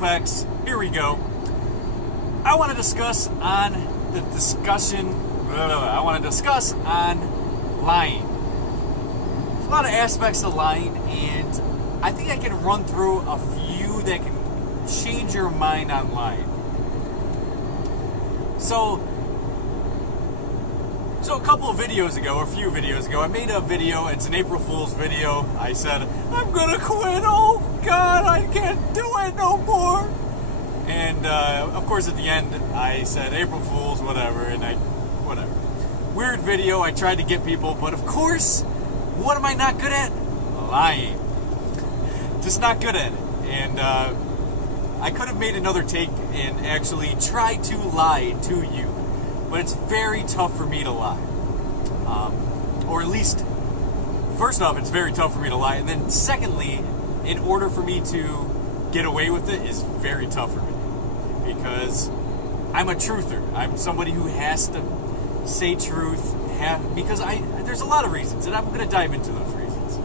Apex. Here we go. I want to discuss on lying. There's a lot of aspects of lying, and I think I can run through a few that can change your mind on lying. So a couple of videos ago, a few videos ago, I made a video. It's an April Fool's video. I said, I'm gonna quit. Oh God, I can't do it no more. And of course, at the end, I said April Fool's, whatever. Whatever. Weird video. I tried to get people, but of course, what am I not good at? Lying. Just not good at it. And I could have made another take and actually tried to lie to you. But it's very tough for me to lie. Or at least, first off, it's very tough for me to lie. And then secondly, in order for me to get away with it is very tough for me. Because I'm a truther. I'm somebody who has to say truth. Because there's a lot of reasons, and I'm going to dive into those reasons.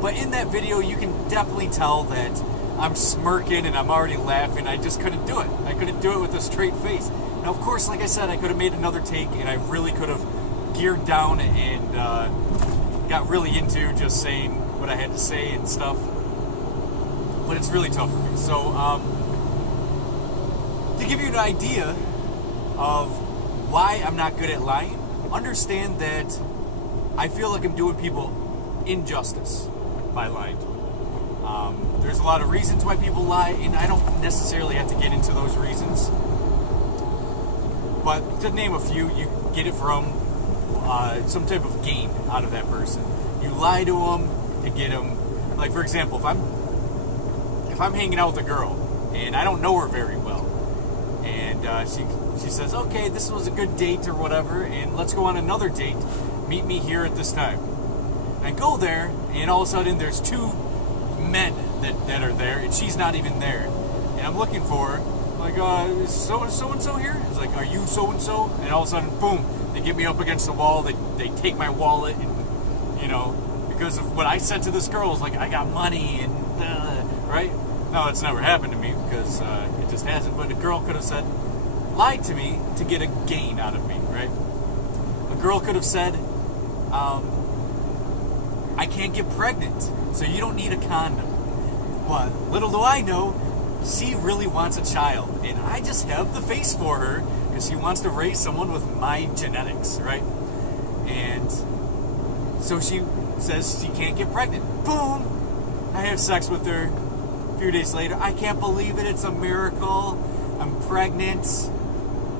But in that video, you can definitely tell that I'm smirking and I'm already laughing. I just couldn't do it. I couldn't do it with a straight face. Now, of course, like I said, I could have made another take, and I really could have geared down and got really into just saying what I had to say and stuff. But it's really tough for me. So, to give you an idea of why I'm not good at lying, understand that I feel like I'm doing people injustice by lying. There's a lot of reasons why people lie, and I don't necessarily have to get into those reasons. But to name a few, you get it from some type of gain out of that person. You lie to them to get them. Like, for example, if I'm hanging out with a girl and I don't know her very well, and she says, okay, this was a good date or whatever, and let's go on another date. Meet me here at this time. I go there, and all of a sudden there's two men that are there, and she's not even there. And I'm looking for her. Like, is so-and-so here? It's like, are you so-and-so? And all of a sudden, boom, they get me up against the wall. They take my wallet, and, because of what I said to this girl, is like, I got money, and, right? No, that's never happened to me, because it just hasn't. But a girl could have lied to me to get a gain out of me, right? A girl could have said, I can't get pregnant, so you don't need a condom. But little do I know, she really wants a child, and I just have the face for her because she wants to raise someone with my genetics, right? And so she says she can't get pregnant. Boom! I have sex with her. A few days later, I can't believe it. It's a miracle. I'm pregnant.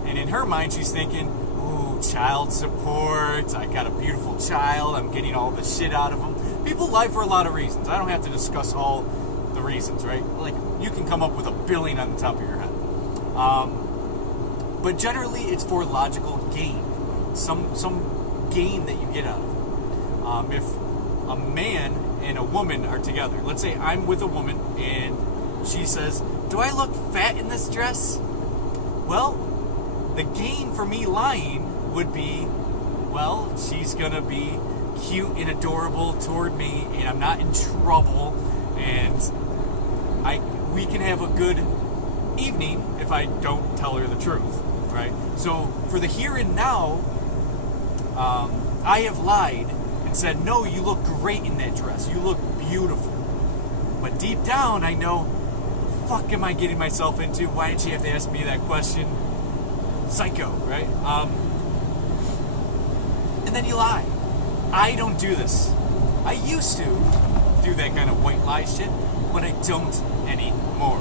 And in her mind, she's thinking, ooh, child support. I got a beautiful child. I'm getting all the shit out of them. People lie for a lot of reasons. I don't have to discuss all the reasons, right? Like, you can come up with a billion on the top of your head. But generally, it's for logical gain. Some gain that you get out of it. If a man and a woman are together, let's say I'm with a woman and she says, do I look fat in this dress? Well, the gain for me lying would be, well, she's gonna be cute and adorable toward me, and I'm not in trouble, and we can have a good evening if I don't tell her the truth, right? So for the here and now, I have lied and said, no, you look great in that dress. You look beautiful. But deep down, I know, what the fuck am I getting myself into? Why did she have to ask me that question? Psycho, right? And then you lie. I don't do this. I used to do that kind of white lie shit, but I don't anymore.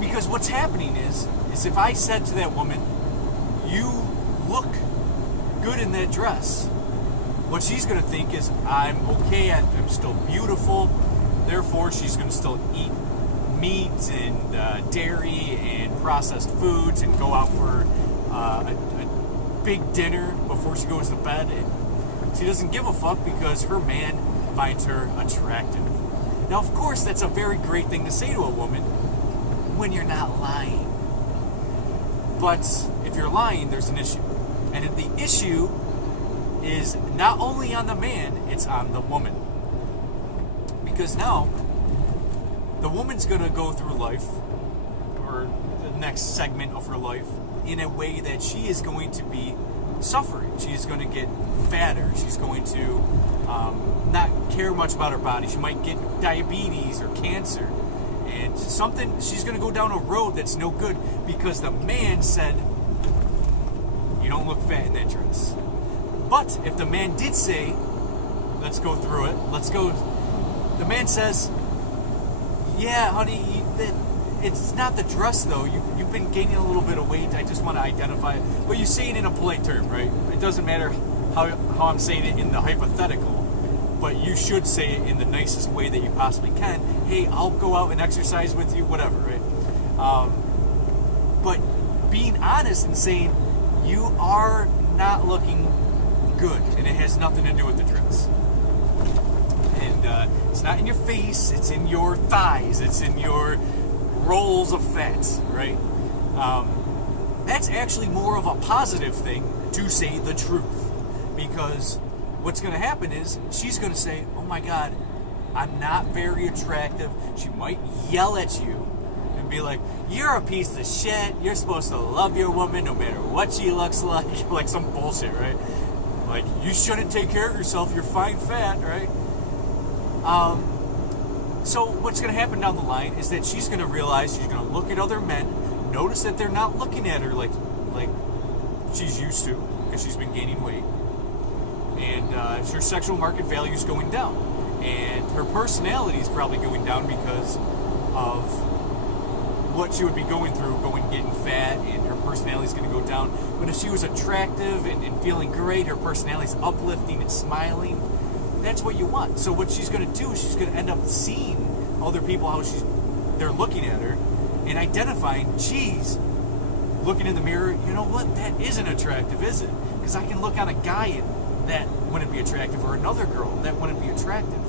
Because what's happening is if I said to that woman, you look good in that dress, what she's going to think is, I'm okay, I'm still beautiful, therefore she's going to still eat meat and dairy and processed foods and go out for a big dinner before she goes to bed, and she doesn't give a fuck because her man finds her attractive. Now, of course, that's a very great thing to say to a woman when you're not lying. But if you're lying, there's an issue. And the issue is not only on the man, it's on the woman. Because now, the woman's going to go through life, or the next segment of her life, in a way that she is going to be suffering. She is going to get fatter. She's going to not care much about her body. She might get diabetes or cancer. And she's going to go down a road that's no good because the man said, you don't look fat in that dress. But if the man did say, let's go through it, the man says, yeah, honey, it's not the dress though. You've been gaining a little bit of weight. I just want to identify it. But you say it in a polite term, right? It doesn't matter how I'm saying it in the hypothetical, but you should say it in the nicest way that you possibly can. Hey, I'll go out and exercise with you, whatever, right? But being honest and saying you are not looking good, and it has nothing to do with the dress. And it's not in your face, it's in your thighs, it's in your rolls of fat, right? That's actually more of a positive thing to say the truth, because what's going to happen is she's going to say, oh my God, I'm not very attractive. She might yell at you and be like, you're a piece of shit. You're supposed to love your woman no matter what she looks like. Like some bullshit, right? Like, you shouldn't take care of yourself. You're fine fat, right? So what's going to happen down the line is that she's going to realize, she's going to look at other men, notice that they're not looking at her like she's used to, because she's been gaining weight. And her sexual market value is going down. And her personality is probably going down because of what she would be going through, getting fat, and her personality is going to go down. But if she was attractive and feeling great, her personality is uplifting and smiling, that's what you want. So what she's going to do is she's going to end up seeing other people, how they're looking at her, and identifying, geez, looking in the mirror, you know what, that isn't attractive, is it? Because I can look on a guy and that wouldn't be attractive, or another girl that wouldn't be attractive.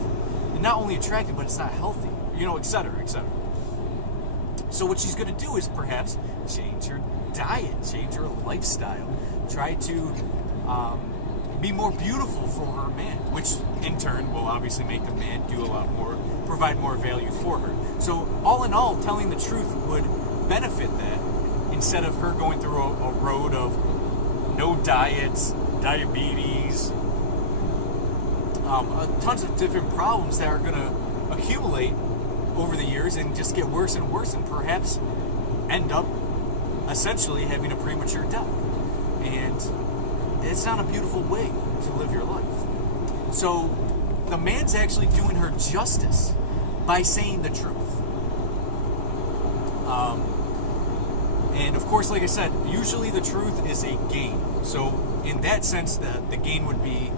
And not only attractive, but it's not healthy, etc., etc. So what she's going to do is perhaps change her diet, change her lifestyle, try to be more beautiful for her man, which in turn will obviously make the man do a lot more, provide more value for her. So all in all, telling the truth would benefit that, instead of her going through a road of no diets, diabetes, tons of different problems that are going to accumulate over the years and just get worse and worse, and perhaps end up essentially having a premature death. And it's not a beautiful way to live your life. So the man's actually doing her justice by saying the truth. And of course, like I said, usually the truth is a gain. So in that sense, the gain would be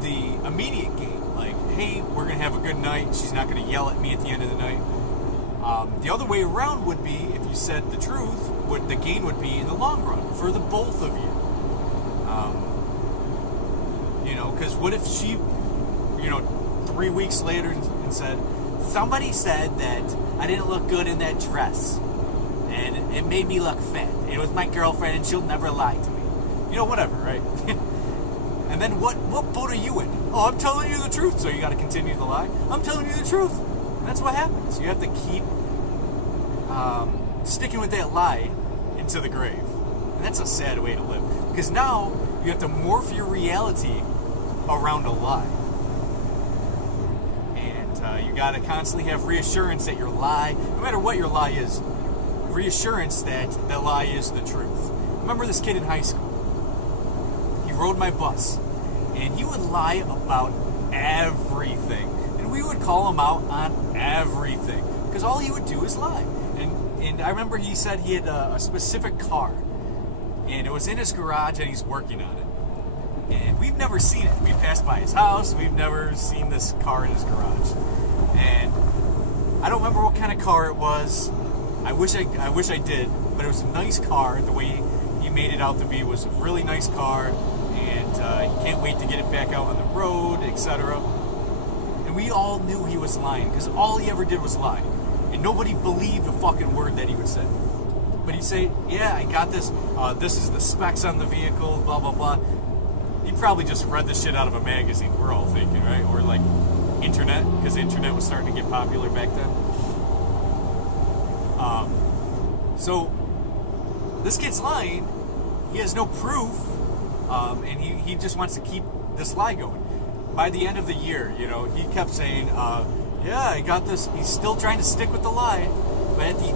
the immediate gain. Like, hey, we're going to have a good night. She's not going to yell at me at the end of the night. The other way around would be, if you said the truth, what the gain would be in the long run for the both of you. Because what if she, 3 weeks later and said, somebody said that I didn't look good in that dress, and it made me look fat. It was my girlfriend, and she'll never lie to me. Whatever, right? And then what boat are you in? Oh, I'm telling you the truth, so you got to continue to lie? I'm telling you the truth. And that's what happens. You have to keep sticking with that lie into the grave. And that's a sad way to live. Because now you have to morph your reality around a lie. And you got to constantly have reassurance that your lie, no matter what your lie is, reassurance that the lie is the truth. Remember this kid in high school? He rode my bus, and he would lie about everything. And we would call him out on everything, because all he would do is lie. And I remember he said he had a specific car, and it was in his garage, and he's working on it. And we've never seen it. We passed by his house. We've never seen this car in his garage. And I don't remember what kind of car it was. I wish I did, but it was a nice car. The way he made it out to be was a really nice car, and he can't wait to get it back out on the road, etc. And we all knew he was lying, because all he ever did was lie. And nobody believed a fucking word that he would say. But he'd say, yeah, I got this. This is the specs on the vehicle, blah, blah, blah. He probably just read the shit out of a magazine, we're all thinking, right? Or like internet, because the internet was starting to get popular back then. So this kid's lying. He has no proof, and he just wants to keep this lie going. By the end of the year, you know, he kept saying, yeah, I got this. He's still trying to stick with the lie. But at the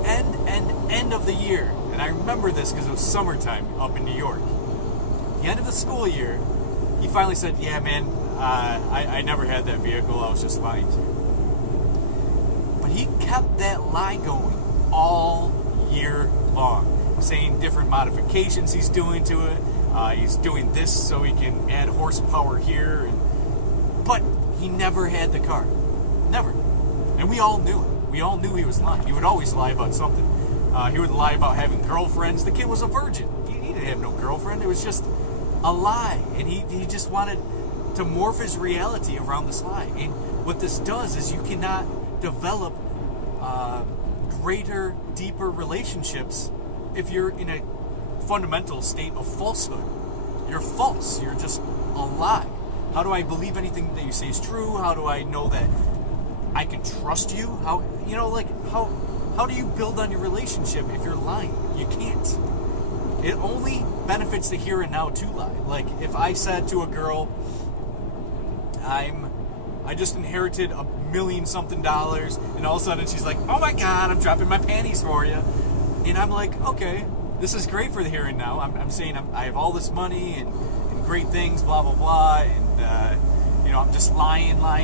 end of the year, and I remember this because it was summertime up in New York, the end of the school year, he finally said, yeah, man, I never had that vehicle. I was just lying to you. But he kept that lie going all year long, saying different modifications he's doing to it. He's doing this so he can add horsepower here. But he never had the car. Never. And we all knew it. We all knew he was lying. He would always lie about something. He would lie about having girlfriends. The kid was a virgin. He didn't have no girlfriend. It was just a lie. And he just wanted to morph his reality around this lie. And what this does is you cannot develop greater, deeper relationships if you're in a fundamental state of falsehood. You're false. You're just a lie. How do I believe anything that you say is true? How do I know that I can trust you? How do you build on your relationship if you're lying? You can't. It only benefits the here and now to lie. Like if I said to a girl, I just inherited $1 million something, and all of a sudden she's like, oh my God, I'm dropping my panties for you. And I'm like, okay, this is great for the here and now. I'm saying I have all this money and great things, blah, blah, blah. And, you know, I'm just lying. I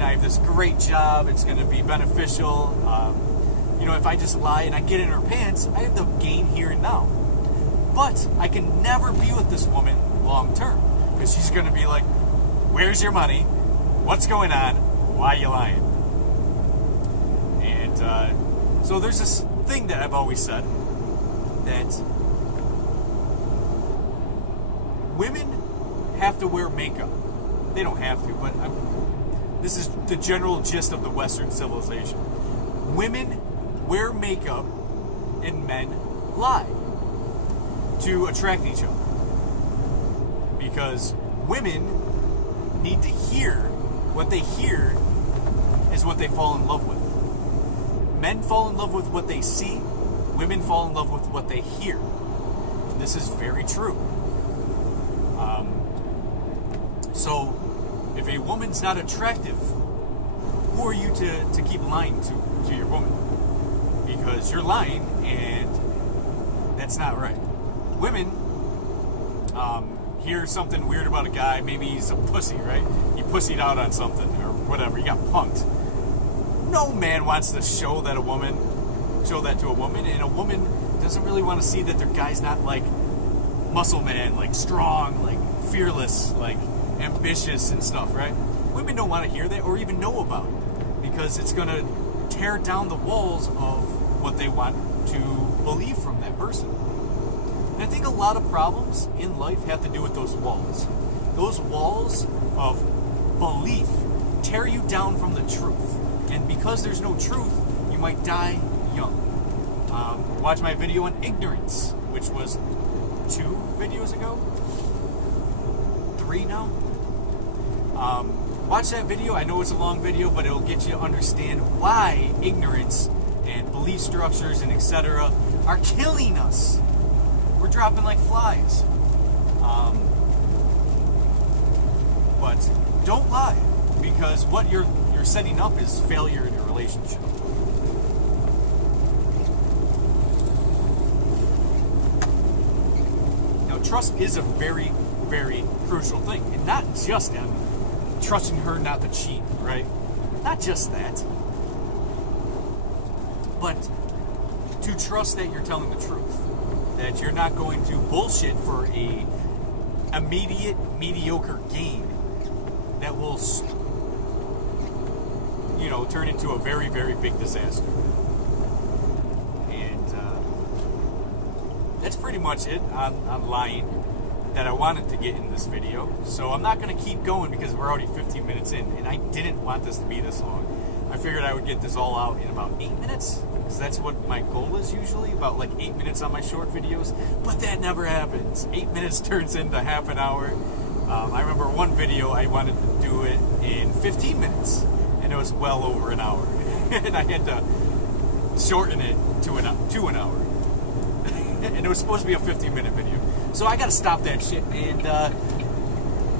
have this great job. It's going to be beneficial. You know, if I just lie and I get in her pants, I have the gain here and now. But I can never be with this woman long term because she's going to be like, where's your money? What's going on? Why are you lying? And so there's this thing that I've always said that women have to wear makeup. They don't have to, but this is the general gist of the Western civilization. Women wear makeup and men lie to attract each other. Because women need to hear what they hear is what they fall in love with. Men fall in love with what they see. Women fall in love with what they hear. And this is very true. So, if a woman's not attractive, who are you to keep lying to your woman? Because you're lying, and that's not right. Women hear something weird about a guy. Maybe he's a pussy, right? He pussied out on something or whatever. He got punked. No man wants to show that to a woman, and a woman doesn't really want to see that their guy's not like muscle man, like strong, like fearless, like ambitious and stuff, right? Women don't want to hear that or even know about it because it's going to tear down the walls of what they want to believe from that person. And I think a lot of problems in life have to do with those walls. Those walls of belief tear you down from the truth. And because there's no truth, you might die young. Watch my video on ignorance, which was 2 videos ago? 3 now? Watch that video. I know it's a long video, but it'll get you to understand why ignorance and belief structures and etc. are killing us. We're dropping like flies. But don't lie, because what you're setting up is failure in your relationship. Now, trust is a very, very crucial thing, and not just trusting her not to cheat, right? Not just that, but to trust that you're telling the truth, that you're not going to bullshit for a immediate mediocre gain that will, you know, turn into a very, very big disaster. And that's pretty much it on lying that I wanted to get in this video. So I'm not going to keep going because we're already 15 minutes in, and I didn't want this to be this long. I figured I would get this all out in about 8 minutes, because that's what my goal is usually, about like 8 minutes on my short videos, but that never happens. 8 minutes turns into half an hour, I remember one video I wanted to do it in 15 minutes, and it was well over an hour, and I had to shorten it to an hour, and it was supposed to be a 15-minute video. So I got to stop that shit, and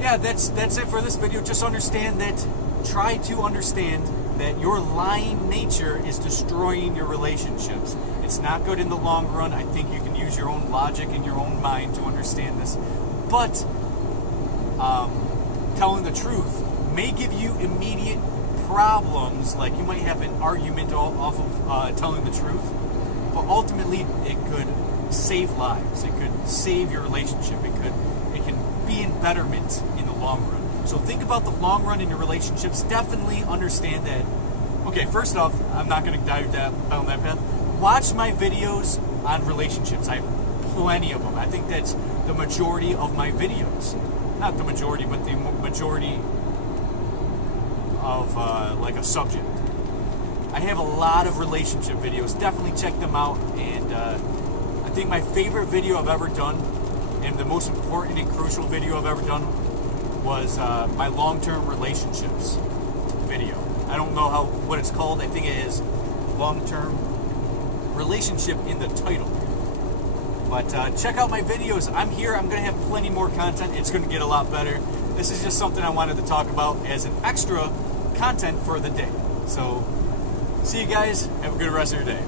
yeah, that's it for this video. Just understand that, try to understand that your lying nature is destroying your relationships. It's not good in the long run. I think you can use your own logic and your own mind to understand this. But telling the truth may give you immediate problems, like you might have an argument off of telling the truth, but ultimately it could save lives. It could save your relationship. It can be in betterment in the long run. So think about the long run in your relationships. Definitely understand that. Okay, first off, I'm not going to dive down that path. Watch my videos on relationships. I have plenty of them. I think that's the majority of my videos. Not the majority, but the majority of like a subject. I have a lot of relationship videos. Definitely check them out. And I think my favorite video I've ever done, and the most important and crucial video I've ever done, was my long-term relationships video. I don't know what it's called. I think it is long-term relationship in the title. But check out my videos. I'm here. I'm going to have plenty more content. It's going to get a lot better. This is just something I wanted to talk about as an extra content for the day. So, see you guys. Have a good rest of your day.